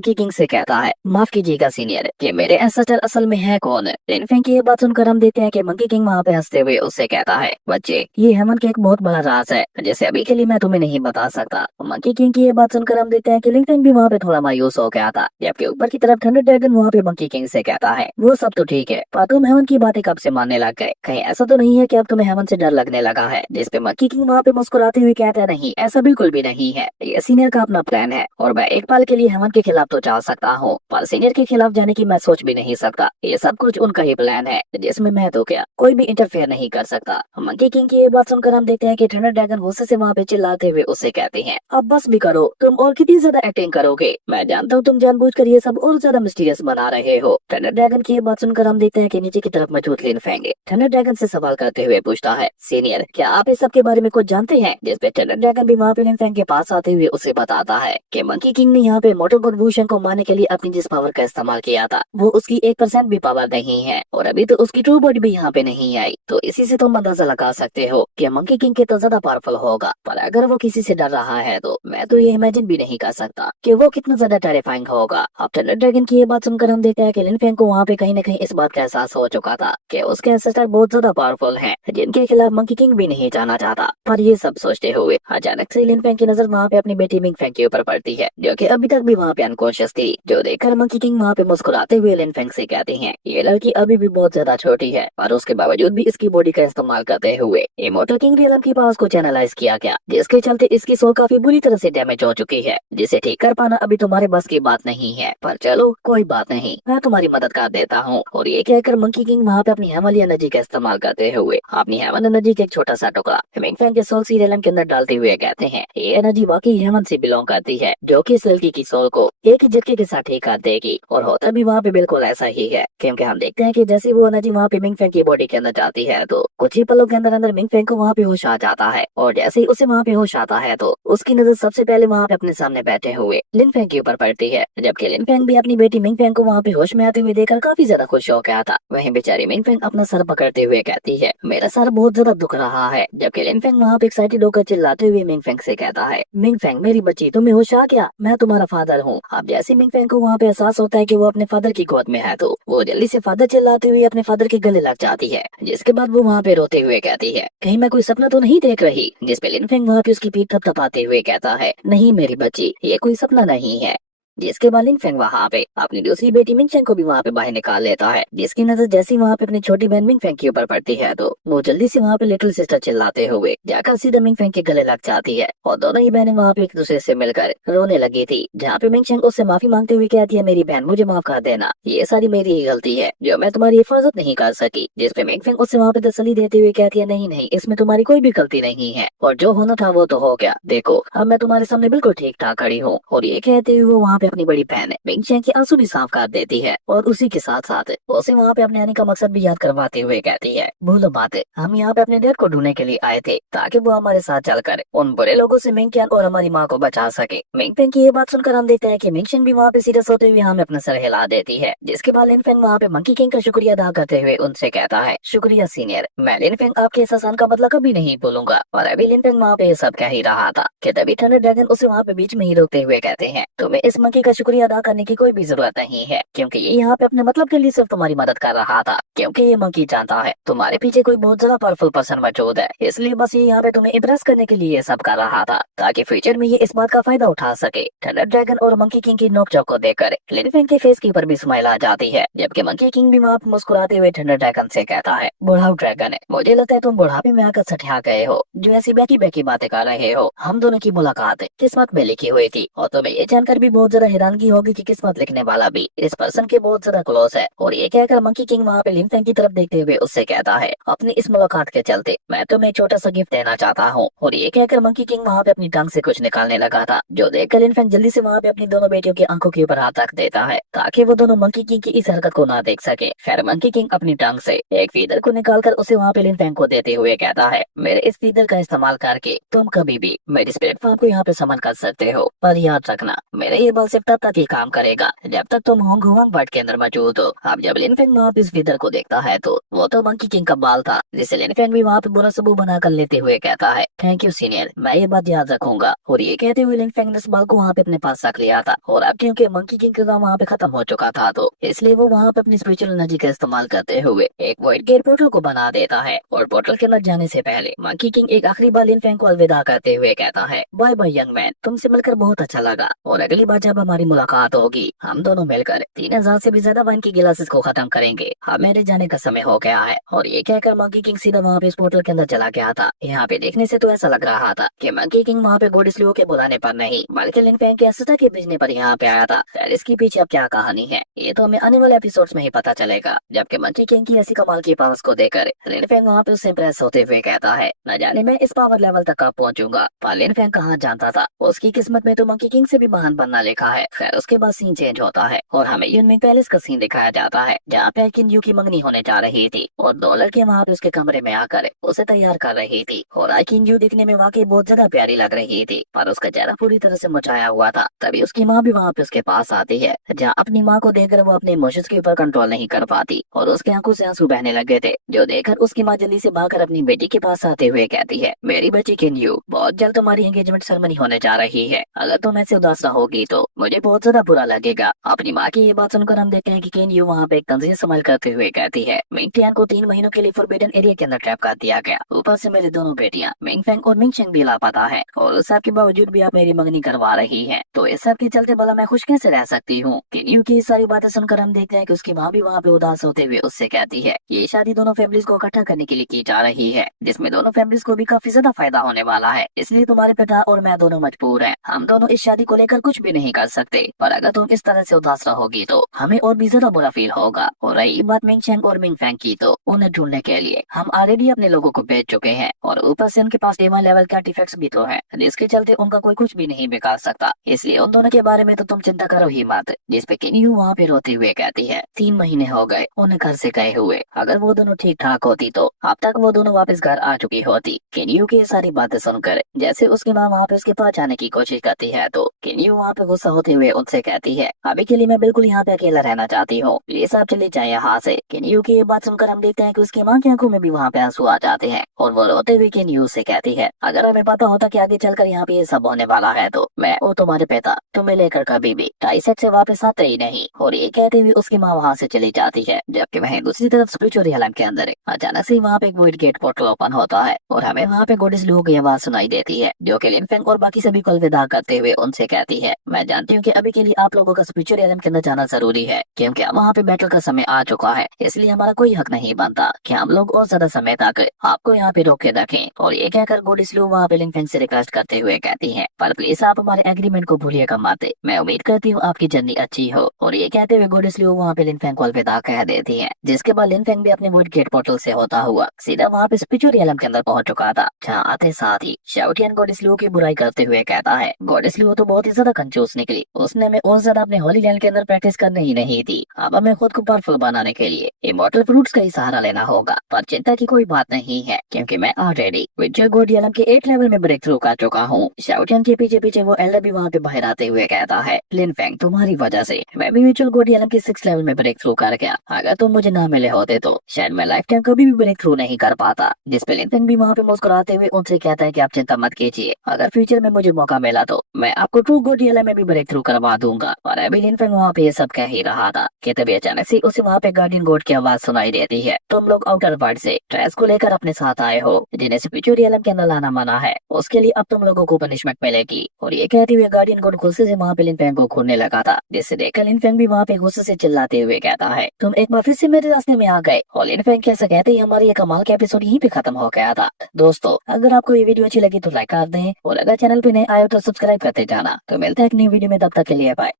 Monkey king से कहता है, माफ कीजिएगा सीनियर, कि मेरे एंसेस्टर असल में है कौन। लिन फेंग की ये बात सुनकर हम देखते हैं कि मंकी किंग वहाँ पे हंसते हुए उससे कहता है, बच्चे ये हेमन के एक बहुत बड़ा राज है जिसे अभी के लिए मैं तुम्हें नहीं बता सकता। मंकी किंग की ये बात सुनकर हम देखते हैं कि लिन फेंग भी वहाँ पे थोड़ा मायूस हो गया था, जबकि ऊपर की तरफ थंडर ड्रैगन वहाँ पे मंकी किंग से कहता है, वो सब तो ठीक है, पर तुम हेमन की बातें कब से मानने लग गए? कहीं ऐसा तो नहीं है कि अब तुम्हें हेमन से डर लगने लगा है? जिसपे मंकी किंग वहाँ पे मुस्कुराते हुए कहता है, नहीं ऐसा बिल्कुल भी नहीं है, ये सीनियर का अपना प्लान है और मैं एक पल के लिए हेमन के खिलाफ तो जा सकता हूँ, पर सीनियर के खिलाफ जाने की मैं सोच भी नहीं सकता। ये सब कुछ उनका ही प्लान है जिसमें मैं तो क्या कोई भी इंटरफेयर नहीं कर सकता। मंकी किंग की ये बात सुनकर हम देखते हैं कि थंडर ड्रैगन गुस्से से वहाँ पे चिल्लाते हुए उससे कहते हैं, अब बस भी करो, तुम और कितनी ज्यादा एक्टिंग करोगे? मैं जानता हूँ तुम जानबूझकर ये सब और ज्यादा मिस्टीरियस बना रहे हो। थंडर ड्रैगन की ये बात सुनकर हम देखते हैं कि नीचे की तरफ मौजूद लिन फेंग थंडर ड्रैगन से सवाल करते हुए पूछता है, सीनियर क्या आप इस सब के बारे में कुछ जानते हैं? जिसपे थंडर ड्रैगन भी वहाँ पे लिन फेंग के पास आते हुए उसे बताता है कि मंकी किंग ने यहाँ पे मोटो वूशन को मारने के लिए अपनी जिस पावर का इस्तेमाल किया था वो उसकी 1% भी पावर नहीं है और अभी तो उसकी ट्रू बॉडी भी यहाँ पे नहीं आई, तो इसी से तुम अंदाजा लगा सकते हो कि मंकी किंग के तो ज्यादा पावरफुल होगा। पर अगर वो किसी से डर रहा है तो मैं तो ये इमेजिन भी नहीं कर सकता कि वो कितना ज्यादा टेरिफाइंग होगा। अब थंडर ड्रैगन की ये बात सुनकर हम देखते हैं कि लिन फेंग को वहाँ पे कहीं न कहीं इस बात का एहसास हो चुका था कि उसके एंसेस्टर बहुत ज्यादा पावरफुल हैं जिनके खिलाफ मंकी किंग भी नहीं जाना चाहता। पर ये सब सोचते हुए अचानक से लिन फेंग की नजर वहाँ पे अपनी बेटी मिंग फेंग के ऊपर पड़ती है, जो कि अभी तक भी वहाँ पे अनकॉन्शियस थी। जो देखकर मंकी किंग वहाँ पे मुस्कुराते हुए लिन फेंग से कहते हैं, ये लड़की अभी भी बहुत ज्यादा छोटी है और उसके बावजूद भी इसकी बॉडी का इस्तेमाल करते हुए इमोर्टल किंग रियलम की पावर्स को चैनलाइज किया गया, जिसके चलते इसकी सोल काफी बुरी तरह से डैमेज हो चुकी है, जिसे ठीक कर पाना अभी तुम्हारे बस की बात नहीं है। पर चलो कोई बात नहीं, मैं तुम्हारी मदद कर देता हूँ। और ये कहकर मंकी किंग वहाँ पे अपनी हेमल एनर्जी का इस्तेमाल करते हुए अपनी हेमल एनर्जी का एक छोटा सा टुकड़ा मिंग फेंग के सोल सीरियलम के अंदर डालते हुए कहते हैं, ये एनर्जी वाकई हेमन से बिलोंग करती है, जो कि इस लड़की की सोल को एक ही झटके के साथ ठीक कर देगी। और होता भी वहाँ पे बिल्कुल ऐसा ही है, क्योंकि हम देखते हैं कि जैसे वो एनर्जी वहाँ पे मिंग फेंग की बॉडी के अंदर जाती है तो कुछ ही पलों के अंदर अंदर मिंग फेंग को वहाँ पे होश आ जाता है। और जैसे ही उसे वहाँ पे होश आता है तो उसकी नजर सबसे पहले वहाँ पे अपने सामने बैठे हुए लिन फेंग के ऊपर पड़ती है, जबकि लिन फेंग भी अपनी बेटी मिंग फेंग को वहाँ पे होश में आते हुए देखकर काफी ज्यादा खुश हो गया था। वहीं बेचारी मिंग फेंग अपना सर पकड़ते हुए कहती है, मेरा सर बहुत ज्यादा दुख रहा है। जबकि लिन फेंग वहाँ पे एक्साइटेड होकर चिल्लाते हुए मिंग फेंग से कहता है, मिंग फेंग मेरी बच्ची तुम्हें होश आ गया, मैं तुम्हारा फादर हूँ। अब जैसे मिंग फेंग को वहाँ पे एहसास होता है कि वो अपने फादर की गोद में है तो वो जल्दी से फादर चिल्लाते हुए अपने फादर के गले लग जाती है, जिसके बाद वो वहाँ पे रोते हुए कहती है, कहीं मैं कोई सपना तो नहीं देख रही? जिसपे लिन फेंग वहाँ पे उसकी पीठ थपथपाते हुए कहता है, नहीं मेरी बच्ची, ये कोई सपना नहीं है। जिसके बाद लिन फेंग वहाँ पे अपनी दूसरी बेटी मिंग फेंग को भी वहाँ पे बाहर निकाल लेता है, जिसकी नजर जैसी वहाँ पे अपनी छोटी बहन मिंग फेंग के ऊपर पड़ती है तो वो जल्दी से वहाँ पे लिटिल सिस्टर चिल्लाते हुए जाकर सीधा मिंग फेंग के गले लग जाती है। और दोनों ही बहनें वहाँ पे एक दूसरे से मिलकर रोने लगी थी, जहाँ पे मिंग फेंग उससे माफी मांगते हुए कहती है, मेरी बहन मुझे माफ कर देना, ये सारी मेरी ही गलती है जो मैं तुम्हारी हिफाजत नहीं कर सकी। जिसपे मिंग फेंग उससे वहाँ पे तसल्ली देते हुए कहती है, नहीं नहीं, इसमें तुम्हारी कोई भी गलती नहीं है और जो होना था वो तो हो गया, देखो अब मैं तुम्हारे सामने बिल्कुल ठीक ठाक खड़ी हूँ। और ये कहते हुए वो वहाँ पे अपनी बड़ी बहन मिंग फेंग के आंसू भी साफ कर देती है और उसी के साथ साथ उसे वहाँ पे अपने आने का मकसद भी याद करवाते हुए कहती है, भूलो बात, हम यहाँ पे अपने डैड को ढूंढने के लिए आए थे ताकि वो हमारे साथ चलकर उन बुरे लोगों से मिंग कैन और हमारी माँ को बचा सके। मिंग फेंग की ये बात सुनकर हम देखते हैं कि मिंग शेन भी वहाँ पे सीरियस होते हुए हमें अपना सर हिला देती है, जिसके बाद लिन फेंग वहाँ पे मंकी किंग का शुक्रिया अदा करते हुए उनसे कहता है, शुक्रिया सीनियर, मैं लिन फेंग आपके इस एहसान का बदला कभी नहीं भूलूंगा। और अभी लिन फेंग वहाँ पे ये सब कह ही रहा था कि तभी थंडर ड्रैगन उसे वहाँ पे बीच में ही रोकते हुए कहते हैं, तुम्हें इस मंकी का शुक्रिया अदा करने की कोई भी जरूरत नहीं है, क्योंकि ये यहाँ पे अपने मतलब के लिए सिर्फ तुम्हारी मदद कर रहा था, क्योंकि ये मंकी जानता है तुम्हारे पीछे कोई बहुत ज्यादा पावरफुल पर्सन मौजूद है, इसलिए बस ये यहाँ पे तुम्हें इम्प्रेस करने के लिए ये सब कर रहा था ताकि फ्यूचर में ये इस बात का फायदा उठा सके। थंडर ड्रैगन और मंकी किंग की नोकझोंक को देखकर लिन फेंग के फेस के ऊपर भी स्माइल आ जाती है, जबकि मंकी किंग भी वहाँ पे मुस्कुराते हुए थंडर ड्रैगन से कहता है, बुढ़ाऊ ड्रैगन, मुझे लगता है तुम बुढ़ापे में आकर सठिया गए हो, जो ऐसी बैकी बैकी बातें कर रहे हो। हम दोनों की मुलाकात किस्मत में लिखी हुई थी और तुम्हें ये जानकर भी बहुत ज्यादा हैरानगी होगी कि किस्मत लिखने वाला भी इस पर्सन के बहुत ज्यादा क्लोज है। और ये कहकर मंकी किंग वहाँ पे लिन फेंग की तरफ देखते हुए उससे कहता है, अपनी इस मुलाकात के चलते मैं तुम्हें एक छोटा सा गिफ्ट देना चाहता हूँ। और ये कहकर मंकी किंग वहाँ पे अपनी टंग से कुछ निकालने लगा था, जो देखकर लिन फेंग जल्दी से वहाँ पे अपनी दोनों बेटियों की आंखों के ऊपर हाथ रख देता है ताकि वो दोनों मंकी किंग की इस हरकत को ना देख सके। खैर मंकी किंग अपनी टंग से एक फीदर को निकालकर उसे वहाँ पे लिन फेंग को देते हुए कहता है, मेरे इस फीदर का इस्तेमाल करके तुम कभी भी मेरी स्पिरिट फॉर्म को यहाँ पे समन कर सकते हो, पर याद रखना मेरे ये बाल सिर्फ तब तक ही काम करेगा जब तक तुम होंग हुआंग वर्ड के अंदर मौजूद हो। अब जब लिनफेंग वहाँ पे इस विदर को देखता है तो वो तो मंकी किंग का बाल था, जिसे लिनफेंग भी वहाँ पे बुरा सबूत बनाकर लेते हुए कहता है, थैंक यू सीनियर, मैं ये बात याद रखूंगा। और ये कहते हुए लिनफेंग ने इस बाल को वहाँ पे अपने पास रख लिया था। और अब क्योंकि मंकी किंग का काम वहाँ पे खत्म हो चुका था तो इसलिए वो वहाँ पे अपनी स्पिरिचुअल एनर्जी का इस्तेमाल करते हुए एक वॉइड गेट पोर्टल को बना देता है। और पोर्टल के अंदर जाने से पहले मंकी किंग एक आखिरी बार लिनफेंग को अलविदा करते हुए कहता है, बाय बाय यंग मैन, तुमसे मिलकर बहुत अच्छा लगा और अगली बार जब हमारी मुलाकात होगी हम दोनों मिलकर 3000 से भी ज्यादा वाइन की गिलासेस को खत्म करेंगे। अब मेरे जाने का समय हो गया है। और ये कहकर मंकी किंग सीधा वहाँ पे इस पोर्टल के अंदर चला गया था। यहाँ पे देखने से तो ऐसा लग रहा था कि मंकी किंग वहाँ पे गोडिस्लियो के बुलाने पर नहीं बल्कि लिनफेंग के असिस्टेंट के भेजने पर यहाँ पे आया था। खैर इसके पीछे अब क्या कहानी है ये तो हमें आने वाले एपिसोड्स में ही पता चलेगा। जबकि मंकी किंग की ऐसी कमाल की पावर्स को देखकर लिनफेंग वहाँ पे उससे इम्प्रेस होते हुए कहता है, न जाने मैं इस पावर लेवल तक कब पहुंचूंगा। पर लिनफेंग कहाँ जानता था उसकी किस्मत में तो मंकी किंग से भी महान बनना लिखा है। खैर उसके बाद सीन चेंज होता है और हमें यूनमिंग पैलेस का सीन दिखाया जाता है जहाँ पे किंजू की मंगनी होने जा रही थी और 2 लड़कियां वहाँ पे उसके कमरे में आकर उसे तैयार कर रही थी। और आई किंजू दिखने में वाकई बहुत ज्यादा प्यारी लग रही थी पर उसका चेहरा पूरी तरह से मुरझाया हुआ था। तभी उसकी माँ भी वहाँ पे उसके पास आती है जहाँ अपनी माँ को देखकर वो अपने इमोशंस के ऊपर कंट्रोल नहीं कर पाती और उसकी आंखों से आंसू बहने लगे थे, जो देखकर उसकी माँ जल्दी से भागकर अपनी बेटी के पास आते हुए कहती है, मेरी बच्ची किंजू, बहुत जल्द तुम्हारी एंगेजमेंट सेरेमनी होने जा रही है, अगर तुम ऐसे उदास रहोगी तो मुझे बहुत ज्यादा बुरा लगेगा। अपनी माँ की ये बात सुनकर हम देखते हैं कि किंजू वहाँ पे एक तंजीम संभाल करते हुए कहती है, मिंगटियान को 3 महीनों के लिए फॉरबिडन एरिया के अंदर ट्रैप कर दिया गया, ऊपर से मेरी दोनों बेटियां मिंगफेंग और मिंगशेंग भी लापता है और उस सब के बावजूद भी आप मेरी मंगनी करवा रही है, तो इस सब के चलते भला मैं खुश कैसे रह सकती हूँ। किंजू की सारी बातें सुनकर हम देखते हैं कि उसकी माँ भी वहाँ पे उदास होते हुए उससे कहती है, ये शादी दोनों फैमिलीज को इकट्ठा करने के लिए की जा रही है जिसमें दोनों फैमिलीज को भी काफी ज्यादा फायदा होने वाला है, इसलिए तुम्हारे पिता और मैं दोनों मजबूर हैं, हम दोनों इस शादी को लेकर कुछ भी नहीं कर सकते, पर अगर तुम इस तरह से उदास रहोगी तो हमें और भी ज्यादा बुरा फील होगा। और रही बात मिंगशेंग और मिंगफेंग की तो उन्हें ढूंढने के लिए हम ऑलरेडी अपने लोगों को भेज चुके हैं और ऊपर से उनके पास A1 लेवल के आर्टिफैक्ट्स भी तो है जिसके चलते उनका कोई कुछ भी नहीं बिगाड़ सकता, इसलिए उन दोनों के बारे में तो तुम चिंता करो ही मत। जिस पे किन्यू वहाँ पे रोते हुए कहती है, 3 महीने हो गए उन्हें घर से गए हुए, अगर वो दोनों ठीक ठाक होती तो अब तक वो दोनों वापस घर आ चुकी होती। किन्यू की ये सारी बातें सुनकर जैसे उसकी माँ वहाँ पे उसके पास जाने की कोशिश करती है तो किन्यू वहाँ पे गुस्सा होते हुए उनसे कहती है, अभी के लिए मैं बिल्कुल यहाँ पे अकेला रहना चाहती हूँ, प्लीज आप चले जाए यहाँ से। किन्यू की ये बात सुनकर हम देखते हैं कि उसकी माँ की आंखों में भी वहाँ पे आंसू आ जाते हैं और वो रोते हुए किन्यू से कहती है, अगर हमें पता होता कि आगे चलकर यहाँ पे ये सब होने वाला है तो मैं और तुम्हारे पिता तुम्हें लेकर कभी भी टाइसेट से वापस आते ही नहीं। और ये कहते हुए उसकी माँ वहाँ से चली जाती है। जबकि वहीं दूसरी तरफ स्पिरिचुअल रियलम के अंदर अचानक से वहाँ पे एक वॉइड गेट पोर्टल ओपन होता है और हमें वहाँ पे गॉडेस लू की आवाज सुनाई देती है जो कि लिनफेंग और बाकी सभी को अलविदा करते हुए उनसे कहती है, मैं जानती हूँ कि अभी के लिए आप लोगों का स्पिरिचुअल रियलम के अंदर जाना जरूरी है क्योंकि वहाँ पे बैटल का समय आ चुका है, इसलिए हमारा कोई हक नहीं बनता कि हम लोग और ज्यादा समय तक आपको यहाँ पे रोके रखें। और ये कहकर गॉडेस लू वहाँ पे लिनफेंग से रिक्वेस्ट करते हुए कहती है, पर प्लीज आप हमारे एग्रीमेंट को भूलिएगा मत, मैं उम्मीद करती हूँ आपकी जर्नी अच्छी हो। और ये कहते हुए गॉडेस लू वहाँ पे लिनफेंग को अलविदा कह देती है, जिसके बाद लिनफेंग भी अपने वॉइड गेट पोर्टल से होता हुआ सीधा वहाँ पे स्पिरिचुअल रियलम के अंदर पहुंच चुका था, जहाँ आते साथ ही शाओटियन गॉडेस लू की बुराई करते हुए कहता है, गॉडेस लू तो बहुत ही ज्यादा कंजूस निकली, उसने हमें और ज्यादा अपने होली लैंड के अंदर प्रैक्टिस करने ही नहीं थी, अब हमें खुद को पावरफुल बनाने के लिए इमॉर्टल फ्रूट्स का ही सहारा लेना होगा। पर चिंता की कोई बात नहीं है क्योंकि मैं ऑलरेडी विजुअल गॉड रियलम के 8 लेवल में ब्रेक थ्रू कर चुका हूँ। शाओटियन के पीछे पीछे वो एल्डर भी वहाँ पे बाहर आते हुए कहता है, लिनफेंग तुम्हारी वजह से मैं भी विजुअल गॉड रियलम के 6 लेवल में ब्रेक थ्रू कर गया, अगर तुम मुझे ना मिले होते तो शायद मैं लाइफ टाइम कभी भी ब्रेक थ्रू नहीं कर पाता। जिस पे लिनफेंग भी वहाँ पे मुस्कुराते हुए उनसे कहता है कि आप चिंता मत कीजिए, अगर फ्यूचर में मुझे मौका मिला तो मैं आपको ट्रू गॉड रियलम में भी ब्रेक थ्रू करवा दूंगा। और अभी लिनफेंग वहाँ पे ये सब कह ही रहा था कि तभी अचानक से उसे वहाँ पे गार्डियन गॉड की आवाज सुनाई देती है, तुम लोग आउटर वर्ल्ड से ट्रेस को लेकर अपने साथ आए हो जिन्हें स्पिरिचुअल रियलम के अंदर लाना मना है, उसके लिए अब तुम लोगों को पनिशमेंट मिलेगी। और ये कहते हुए गार्डियन गॉड गुस्से से वहाँ पे लिनफेंग को घूरने लगा था, जिससे देखकर लिनफेंग भी वहाँ पे गुस्से से चिल्लाते हुए कहता है, तुम एक बार फिर से मेरे रास्ते में आ गए। और लिनफेंग कैसे कहते ही हमारी ये कमाल का एपिसोड यहीं पे खत्म हो गया था। दोस्तों अगर आपको ये वीडियो अच्छी लगी तो लाइक कर दें और अगर चैनल पे नए आए हो तो सब्सक्राइब करते जाना। तो मिलते हैं एक नई वीडियो में, तब तक के लिए बाय।